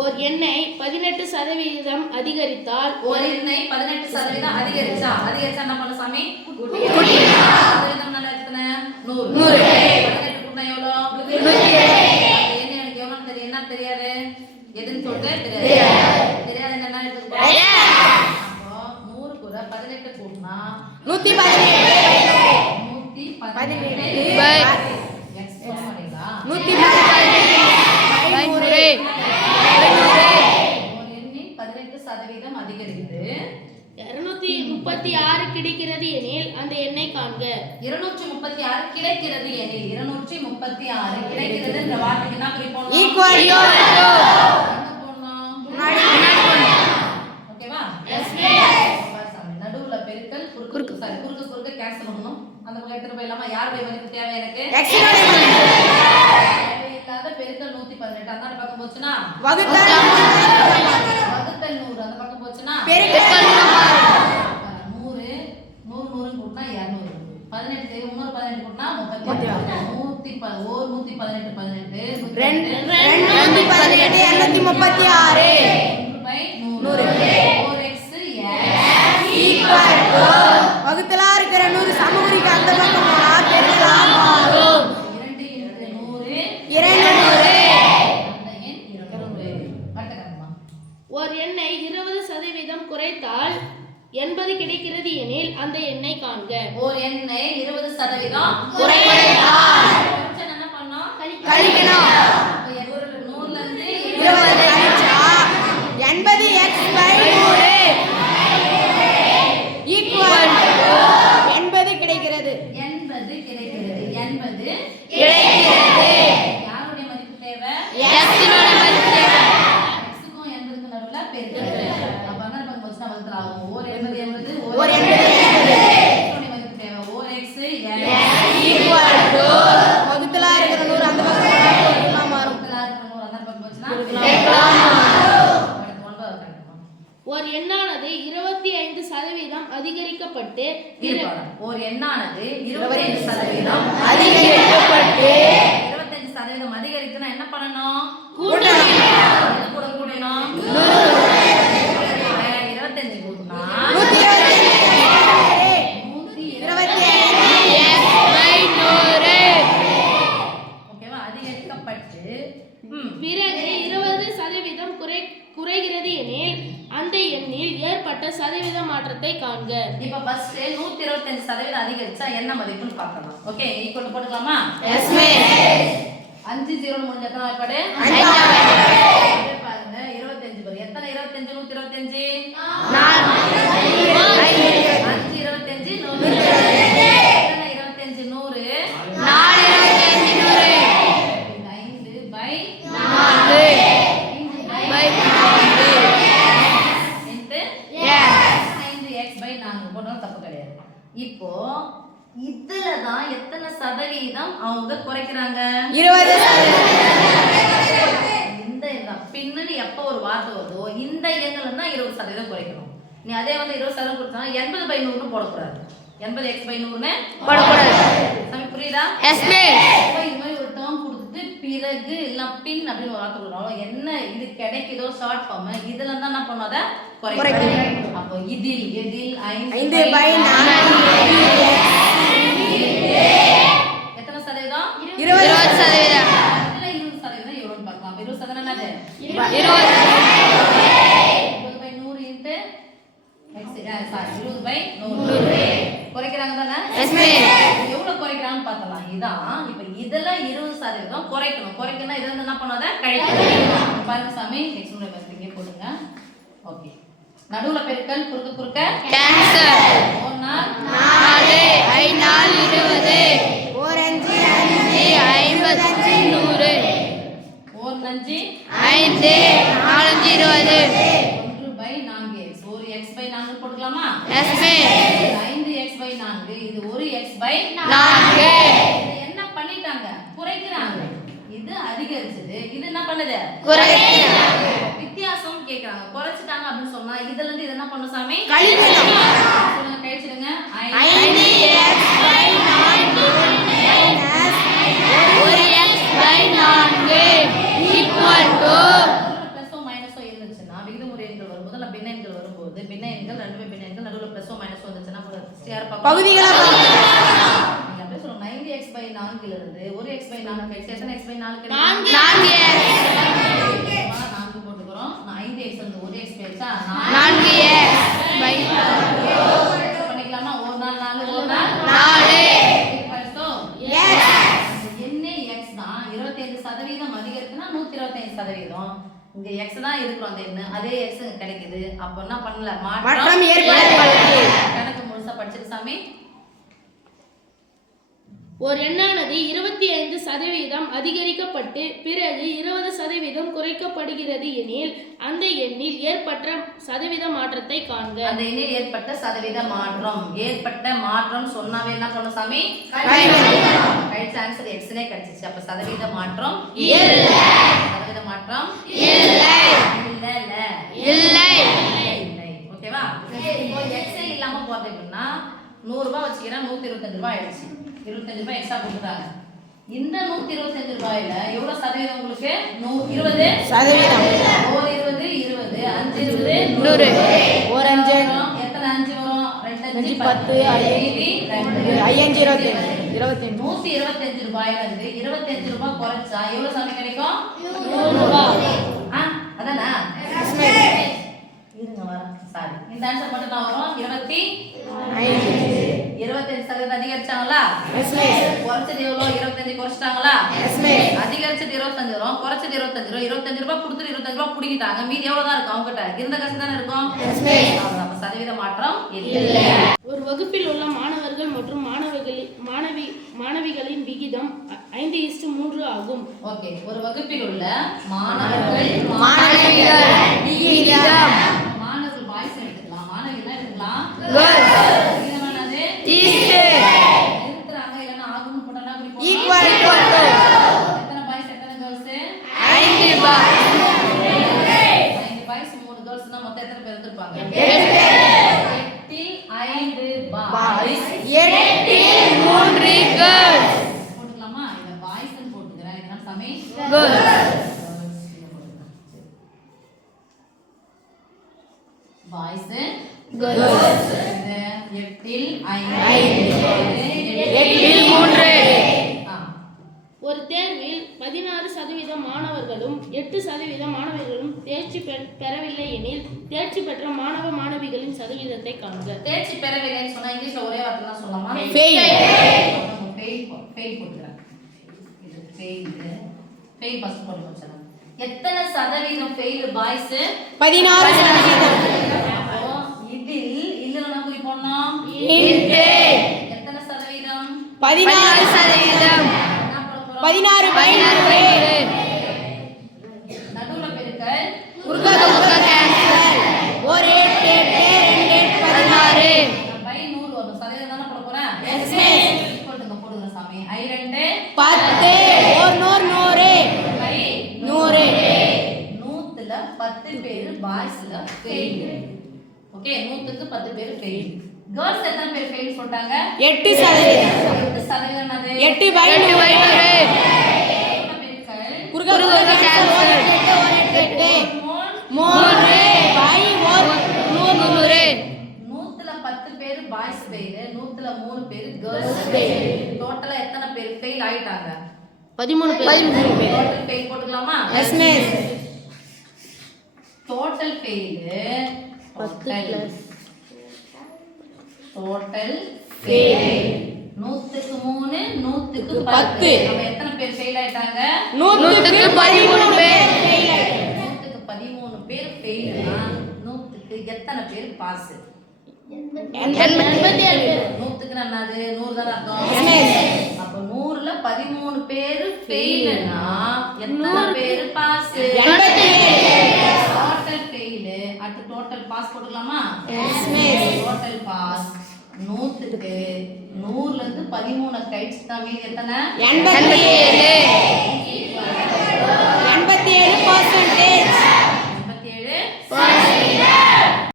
ஒரு எண்ணை 18% அதிகரித்தால் ஒரு எண்ணை 18% அதிகரிச்சா என்ன பண்ண சாமி? சதவீதம் நல்லா எத்தனை? 100. 18 கூட்டினா எவ்வளோ? 100. என்ன எனக்கு எவ்வளோன்னு தெரியும்? என்ன தெரியாது? எதுன்னு சொல்லிட்டு தெரியாது என்ன எடுத்துக்கோ. அப்போ 100 கூட 18 கூட்டினா 118. அதிகரித்து 236 கிடைக்கிறது எனில் அந்த எண்ணை காண்க. 236 கிடைக்கிறது எனில் 236 கிடைக்கிறது என்ற வார்த்தைக்கு என்ன குறிப்போம்? ஈக்குவல் டு ஓகேவா? நடுவுல பெருக்கல் குறுக்கு கேன்சல் பண்ணனும். அந்த பக்கம் எடுத்து போயிடலாமா? யாருடைய மதிப்பு தேவை எனக்கு? தேவையில்லாத பெருக்கல் 118 அந்த பக்கம் போச்சுனா வகுத்தல் 100 அந்த பக்கம் போச்சுனா பெருக்கல் 100 கூட்டினா 200. 18 இன்னொரு 18 கூட்டினா 36. 118 வகுத்தலா இருக்கிற 100 சமகுறிக்கு அந்த பக்கம் போனா பெருக்கலா மாறும். 2 × 100 ஒரு எண்ணை 20% குறைத்தால் 80 கிடைக்கிறது எனில் அந்த எண்ணை காண்க. ஒரு எண்ணை 20% குறைத்தால் என்ன பண்ணோம்? கழிக்கணும். 100ல இருந்து 20 கழிச்சா 80x/100 ஈக்குவல் 80 கிடைக்கிறது. 80 கிடைக்கிறது. யாருடைய மதிப்பு தேவை? x னுடைய மதிப்பு தேவை. x க்கும் 80க்கும் நடுவுல பெருக்கல். அப்ப என்ன பக்கம் போச்சுனா வகுத்தல் ஆகும். ஒரு 80 ஒரு 80 னுடைய மதிப்பு தேவை. ஒரு x ஈக்குவல் டு வகுத்தலா இருக்கிற 100 அந்த பக்கம் போனா பெருக்கலா மாறும். வகுத்தலா இருக்கிற 100 அந்த பக்கம் போச்சுனா பெருக்கலா மாறும். ஒரு எண்ணானது 25% அதிகரிக்கப்பட்டு ஒரு எண்ணானது 25% அதிகரிக்கப்பட்டு 25% அதிகரிக்குனா என்ன பண்ணணும்? கூட்டணும். எது கூட கூட்டணும்? 25 கூட்டினா 125x/100 ஓகேவா? அதிகரிக்கப்பட்டு பிறகு 20% குறைகிறது எனில் அந்த எண்ணில் ஏற்பட்ட சதவீத மாற்றத்தை காண்க. இப்ப ஃபர்ஸ்ட் 125% அதிகரிச்சா என்ன மதிப்புன்னு பார்க்கலாம். ஓகே, ஈக்குவல் போட்டுக்கலாமா? Yes miss. 5 0 முடிஞ்ச எத்தனை வாய்ப்பாடு? பாருங்க 25 பேர். எத்தனை 25 125? 4 5 25 125. எத்தனை 25 100? 4 25 100. 5/4 5x/4 போட்டாலும் தப்பு கிடையாது. இப்போ இதுல தான் எத்தனை சதவீதம் அவங்க குறைக்கிறாங்க? 20%. இந்த பின்னணி எப்ப ஒரு வார்த்தை வருதோ இந்த எண்ணுல தான் 20% குறைக்கணும். நீ அதே வந்து 20% கொடுத்தா 80/100 போடக்கூடாது. 80x/100 போடக்கூடாது. சமி புரியுதா? Yes miss. இது மாதிரி ஒரு டேர்ம் கொடுத்துட்டு பிறகு இல்ல பின் அப்படின்னு ஒரு வார்த்தை கொடுக்கணும். என்ன இது கிடைக்குதோ ஷார்ட் ஃபார்ம் இதுல தான் என்ன பண்ணாத குறைக்கணும். அப்போ இதில் 5/4 எத்தனை சதவீதம்? 20%. அதுல 20% எவ்வளவுன்னு பார்க்கலாம். 20% என்னது? 20. 20/100 20/100 குறைக்கிறாங்க தானே? Yes miss. எவ்வளவு குறைக்கிறாங்கன்னு பார்த்தலாம். இதான் இப்ப இதுல 20% குறைக்கணும். குறைக்கணும் இதை வந்து என்ன பண்ணாத கழிக்கணும். பாருங்க சாமி x உடைய மதிப்பு இங்கே போடுங்க. ஓகே, நடுவுல பெருக்கல் குறுக்க கேன்சல். 1 4 4 5 4 20 1 5 5 55 100 1 5 5 4 20 1/4 ஒரு x/4 போட்டுக்கலாமா? Yes miss. 5x/4 இது ஒரு x/4. 4 என்ன பண்ணிட்டாங்க? குறைக்கிறாங்க. இது அதிகரிச்சது. இது என்ன பண்ணுது? குறைக்கிறாங்க. வித்தியாசம் கேக்குறாங்க. குறைச்சிட்டாங்க அப்படின்னு சொன்னா இதுல இருந்து இது என்ன பண்ணும் சாமி? கழிக்கணும். சொல்லுங்க, கழிச்சிடுங்க. 5x/4 1x/4 ஈக்குவல் டு பகுதிகளை நீங்க அப்படியே சொல்லுங்க 90x/4 ல இருந்து 1x/4 கழிச்சு எத்தனை x/4 கிடைக்கும் 4 போட்டுக்கிறோம் 5x வந்து 1x கழிச்சா 4x பண்ணிக்கலாமா ஒரு நாள் 4 ஒரு நாள் 4 என்ன x தான் 25% அதிகரிக்குன்னா 125%. இங்க x தான் இருக்கிறோம் அந்த எண்ணு அதே x கிடைக்குது. அப்ப என்ன பண்ணல மாற்றம் ஏற்படுகிறது. கணக்கு முழுசா படிச்சிட்டு சாமி. ஒரு எண்ணானது 25% அதிகரிக்கப்பட்டு பிறகு 20% குறைக்கப்படுகிறது எனில் அந்த எண்ணில் ஏற்பட்ட சதவீத மாற்றத்தை காண்க. அந்த எண்ணில் ஏற்பட்ட சதவீத மாற்றம் ஏற்பட்ட மாற்றம் சொன்னாவே என்ன பண்ணும் சாமி ரைட் ஆன்சர் எக்ஸ்னே கிடைச்சிச்சு. அப்ப சதவீத மாற்றம் இல்ல சதவீத மாற்றம் இல்ல இல்ல இல்ல இல்லை. ஓகேவா? இப்போ எக்ஸ் இல்லாம போறது எப்படின்னா 100 ரூபாய் வச்சுக்கிறேன் 125 ரூபாய் ஆயிடுச்சு. 25 ரூபாய் எக்ஸ்ட்ரா கொடுத்தாங்க. இந்த 125 ரூபாயில எவ்வளவு சதவீதம் உங்களுக்கு 20%. ஒரு 20 20 5 20 100 ஒரு 5 எத்தனை 5 வரும் 2 5 10 5 25 125 ரூபாயில இருந்து 25 ரூபாய் குறைச்சா எவ்வளவு சதவீதம் கிடைக்கும் 100 ரூபாய். அதானா இருங்க வர சாரி இந்த ஆன்சர் மட்டும் தான் வரும் 25% அதிகரிச்சாங்களா குறைச்சது எவ்வளோ 25 குறைச்சிட்டாங்களா அதிகரிச்சது 25 வரும் குறைச்சது 25 ரூபா 25 ரூபாய் கொடுத்துட்டு 25 ரூபாய் பிடிக்கிட்டாங்க. மீதி எவ்வளவு தான் இருக்கும் அவங்க கிட்ட இருந்த காசு தானே இருக்கும். அப்ப சதவீத மாற்றம் இல்லை. ஒரு வகுப்பில் உள்ள மாணவர்கள் மற்றும் மாணவிகளின் விகிதம் 5:3 ஆகும். ஓகே ஒரு வகுப்பில் உள்ள மாணவர்கள் மாணவர்கள் பாய்ஸ் எடுத்துக்கலாம் மாணவிகள் எடுத்துக்கலாம் நிறுத்துறாங்க இல்லைன்னா ஆகும்னு போட்டோம்னா அப்படி எத்தனை பாய்ஸ் எத்தனை கேர்ள்ஸ் 5 பாய்ஸ் 3 கேர்ள்ஸ்னா மொத்தம் எத்தனை பேர் இருந்திருப்பாங்க 8 பாய்ஸ் 3 கேர்ள்ஸ் போட்டுக்கலாமா இத பாய்ஸ் ன்னு போட்டுக்கறேன் என்ன சாமி பாய்ஸ் கேர்ள்ஸ் 8 ஒரு தேர்வில் 16% மாணவர்களும் 8% மாணவிகளும் தேர்ச்சி பெறவில்லை எனில் தேர்ச்சி பெற்ற மாணவிகளின் சதவீதத்தை காண்க. தேர்ச்சி பெறவில்லைன்னு சொன்னா இங்கிலீஷ்ல ஒரே வார்த்தை தான் சொல்லலாமா ஃபெயில் போட்டுறேன் இது ஃபெயில் ஃபர்ஸ்ட் போட்டு வச்சறேன். எத்தனை சதவீதம் ஃபெயில் பாய்ஸ் 16% இதில் இல்ல நான் குறி போடணும் எத்தனை சதவீதம் 16% 16 நடுவுல பெருக்கல் குறுக்க கேன்சல் 1 8 8 2 8 16 பை 100 வரும் சதவீதம் தான போட போறேன் போடுங்க சாமி I 2 10 100 பை 100 100ல 10 பேர் பாய்ஸ்ல ஃபெயில். ஓகே 100க்கு 10 பேர் ஃபெயில். கேர்ள்ஸ் எத்தனை பேர் ஃபெயில் சொல்றாங்க 8% 8% என்னது 8 பை 100 குறுக்க கேன்சல் 1 8 3 பை 100 100ல 10 பேர் பாய்ஸ் ஃபெயில் 100ல 3 பேர் கேர்ள்ஸ் ஃபெயில். டோட்டலா எத்தனை பேர் ஃபெயில் ஆயிட்டாங்க 13 பேர். டோட்டல் ஃபெயில் போட்டுக்கலாமா எஸ் மிஸ் டோட்டல் ஃபெயில் 100க்கு 3 100க்கு 10 அப்ப எத்தனை பேர் ஃபெயில் ஆயிட்டாங்க 100க்கு 13 பேர் ஃபெயில் 100க்கு 13 பேர் ஃபெயில்னா 100க்கு எத்தனை பேர் பாஸ் 87 பேர் 100க்கு என்னது 100 தான் அர்த்தம். அப்ப 100ல 13 பேர் ஃபெயில்னா எத்தனை பேர் பாஸ் 87 டோட்டல் ஃபெயில் அடுத்து டோட்டல் பாஸ் போட்டுக்கலாமா எஸ் மிஸ் டோட்டல் பாஸ் 100க்கு 100ல இருந்து 13 கைட்ஸ் தான் மீதி எத்தனை 87